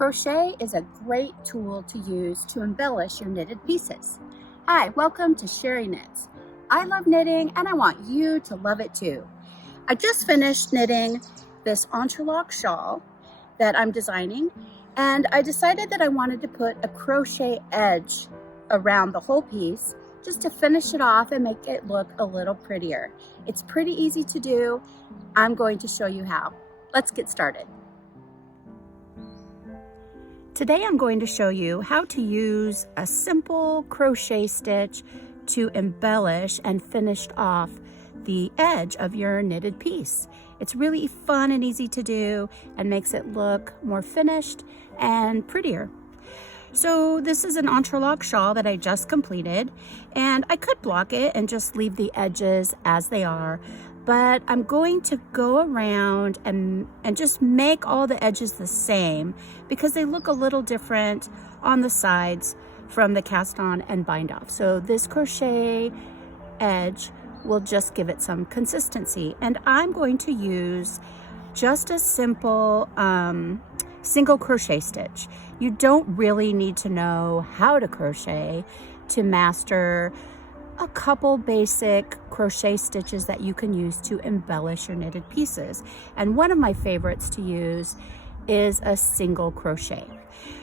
Crochet is a great tool to use to embellish your knitted pieces. Hi, welcome to Sherry Knits. I love knitting and I want you to love it too. I just finished knitting this interlock shawl that I'm designing, and I decided that I wanted to put a crochet edge around the whole piece just to finish it off and make it look a little prettier. It's pretty easy to do. I'm going to show you how. Let's get started. Today I'm going to show you how to use a simple crochet stitch to embellish and finish off the edge of your knitted piece. It's really fun and easy to do and makes it look more finished and prettier. So this is an interlock shawl that I just completed, and I could block it and just leave the edges as they are, but I'm going to go around and just make all the edges the same because they look a little different on the sides from the cast on and bind off. So this crochet edge will just give it some consistency, and I'm going to use just a simple single crochet stitch. You don't really need to know how to crochet to master a couple basic crochet stitches that you can use to embellish your knitted pieces. And one of my favorites to use is a single crochet.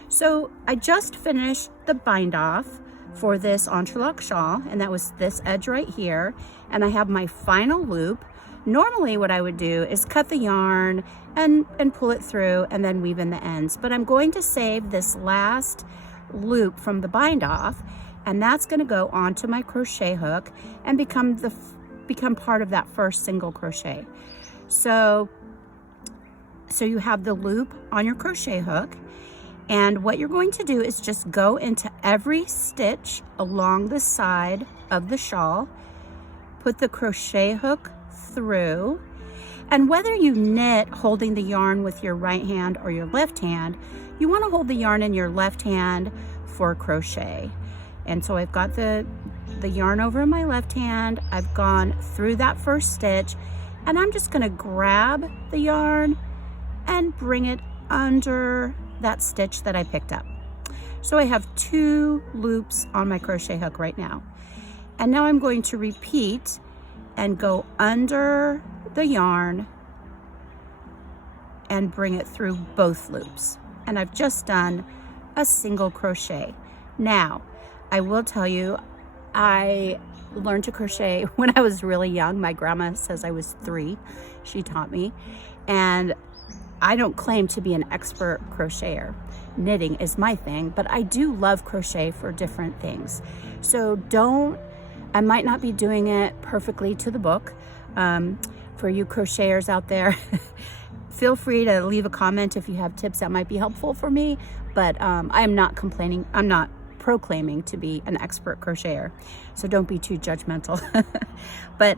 So I just finished the bind off for this interlock shawl, and that was this edge right here, and I have my final loop. Normally what I would do is cut the yarn and pull it through and then weave in the ends, but I'm going to save this last loop from the bind off, and that's going to go onto my crochet hook and become part of that first single crochet. So you have the loop on your crochet hook, and what you're going to do is just go into every stitch along the side of the shawl, put the crochet hook through, and whether you knit holding the yarn with your right hand or your left hand, you want to hold the yarn in your left hand for crochet. And so I've got the yarn over in my left hand, I've gone through that first stitch, and I'm just going to grab the yarn and bring it under that stitch that I picked up. So I have 2 loops on my crochet hook right now. And now I'm going to repeat and go under the yarn and bring it through both loops. And I've just done a single crochet. Now, I will tell you, I learned to crochet when I was really young. My grandma says I was 3. She taught me. And I don't claim to be an expert crocheter. Knitting is my thing, but I do love crochet for different things. So I might not be doing it perfectly to the book. For you crocheters out there, feel free to leave a comment if you have tips that might be helpful for me, but I am not complaining. I'm not proclaiming to be an expert crocheter, so don't be too judgmental. But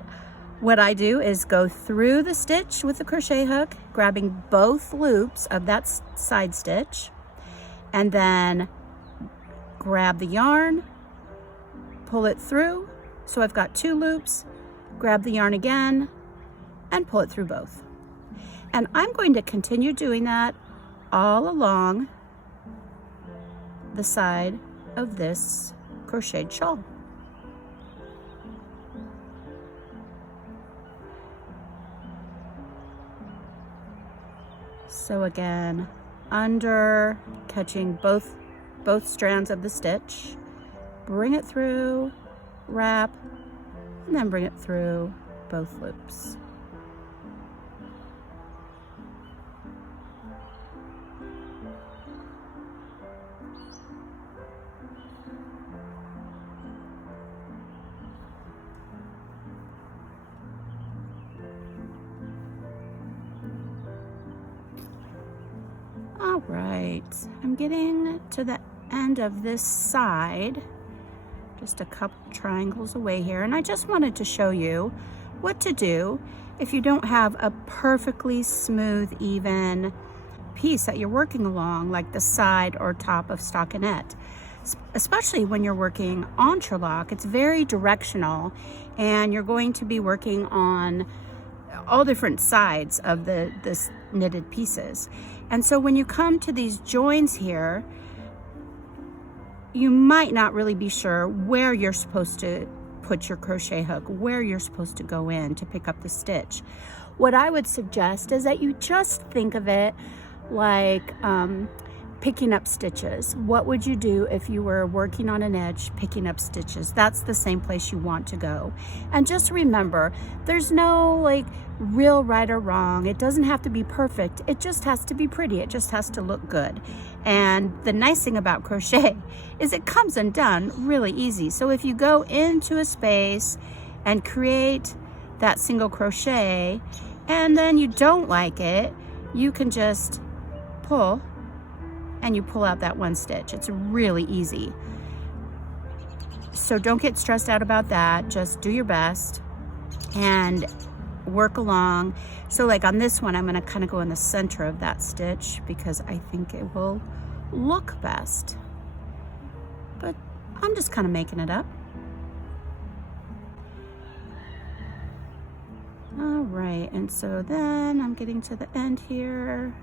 what I do is go through the stitch with the crochet hook, grabbing both loops of that side stitch, and then grab the yarn, pull it through. So I've got 2 loops, grab the yarn again, and pull it through both. And I'm going to continue doing that all along the side of this crocheted shawl. So again, under, catching both strands of the stitch, bring it through, wrap, and then bring it through both loops. All right, I'm getting to the end of this side, just a couple triangles away here, and I just wanted to show you what to do if you don't have a perfectly smooth, even piece that you're working along, like the side or top of stockinette. Especially when you're working interlock, it's very directional, and you're going to be working on all different sides of the knitted pieces. And so when you come to these joins here, you might not really be sure where you're supposed to put your crochet hook, where you're supposed to go in to pick up the stitch. What I would suggest is that you just think of it like picking up stitches. What would you do if you were working on an edge picking up stitches? That's the same place you want to go. And just remember, there's no like real right or wrong. It doesn't have to be perfect. It just has to be pretty. It just has to look good. And the nice thing about crochet is it comes undone really easy. So if you go into a space and create that single crochet and then you don't like it, you can just pull and you pull out that one stitch. It's really easy. So don't get stressed out about that. Just do your best and work along. So like on this one, I'm gonna kind of go in the center of that stitch because I think it will look best. But I'm just kind of making it up. All right, and so then I'm getting to the end here.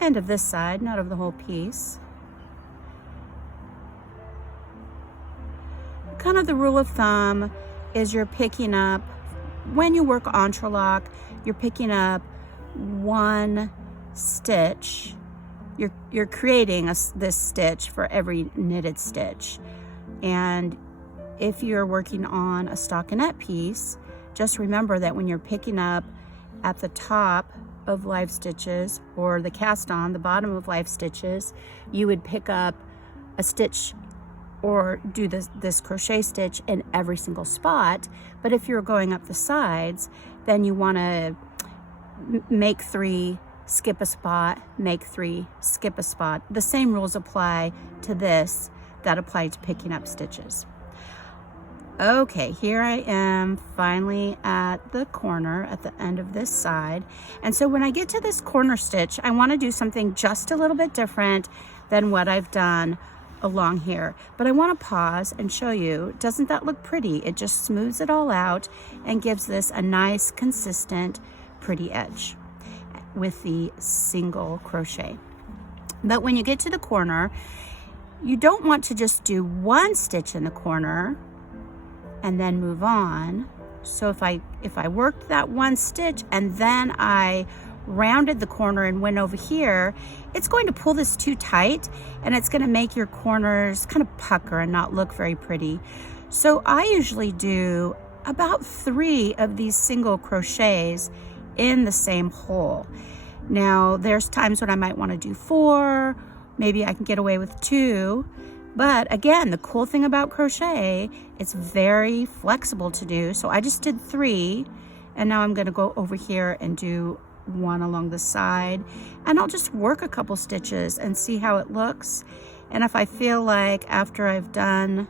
End of this side, not of the whole piece. Kind of the rule of thumb is you're picking up, when you work entrelac, you're picking up one stitch. You're creating this stitch for every knitted stitch. And if you're working on a stockinette piece, just remember that when you're picking up at the top of live stitches or the cast on the bottom of live stitches, you would pick up a stitch or do this crochet stitch in every single spot. But if you're going up the sides, then you want to make 3, skip a spot, make 3, skip a spot. The same rules apply to this that apply to picking up stitches. Okay, here I am finally at the corner at the end of this side. And so when I get to this corner stitch, I want to do something just a little bit different than what I've done along here. But I want to pause and show you, doesn't that look pretty? It just smooths it all out and gives this a nice, consistent, pretty edge with the single crochet. But when you get to the corner, you don't want to just do one stitch in the corner and then move on. So if I worked that one stitch and then I rounded the corner and went over here, it's going to pull this too tight and it's going to make your corners kind of pucker and not look very pretty. So I usually do about 3 of these single crochets in the same hole. Now there's times when I might want to do 4, maybe I can get away with 2. But again, the cool thing about crochet, it's very flexible to do. So I just did 3, and now I'm going to go over here and do 1 along the side, and I'll just work a couple stitches and see how it looks. And if I feel like after I've done,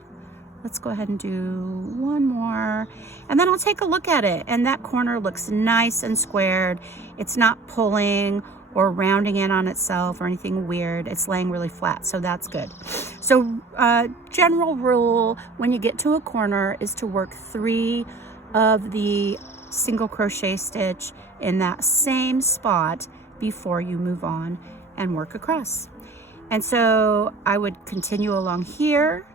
let's go ahead and do 1 more, and then I'll take a look at it, and that corner looks nice and squared. It's not pulling or rounding in on itself or anything weird. It's laying really flat, so that's good. So general rule when you get to a corner is to work 3 of the single crochet stitch in that same spot before you move on and work across. And so I would continue along here,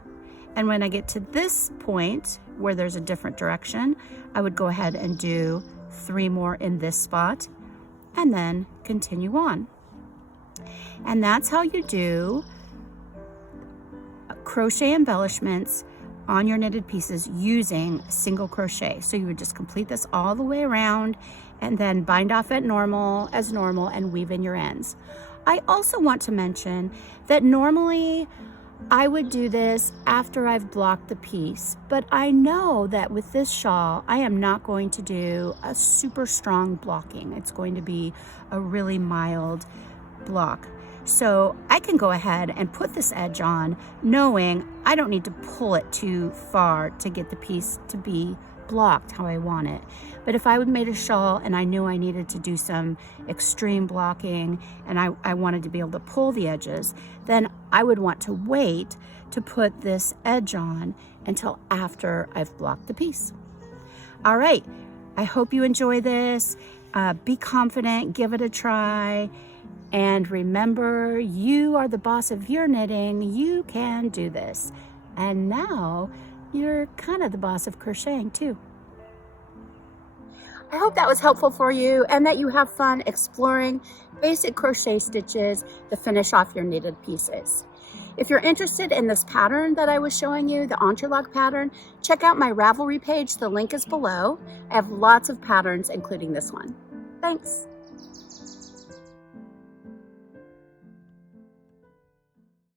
and when I get to this point where there's a different direction, I would go ahead and do 3 more in this spot and then continue on. And that's how you do crochet embellishments on your knitted pieces using single crochet. So you would just complete this all the way around and then bind off at normal as normal and weave in your ends. I also want to mention that normally I would do this after I've blocked the piece, but I know that with this shawl, I am not going to do a super strong blocking. It's going to be a really mild block. So I can go ahead and put this edge on knowing I don't need to pull it too far to get the piece to be blocked how I want it. But if I would made a shawl and I knew I needed to do some extreme blocking and I wanted to be able to pull the edges, then I would want to wait to put this edge on until after I've blocked the piece. All right, I hope you enjoy this. Be confident, give it a try, and remember, you are the boss of your knitting. You can do this. And now you're kind of the boss of crocheting too. I hope that was helpful for you and that you have fun exploring basic crochet stitches to finish off your knitted pieces. If you're interested in this pattern that I was showing you, the interlock pattern, check out my Ravelry page. The link is below. I have lots of patterns, including this one. Thanks.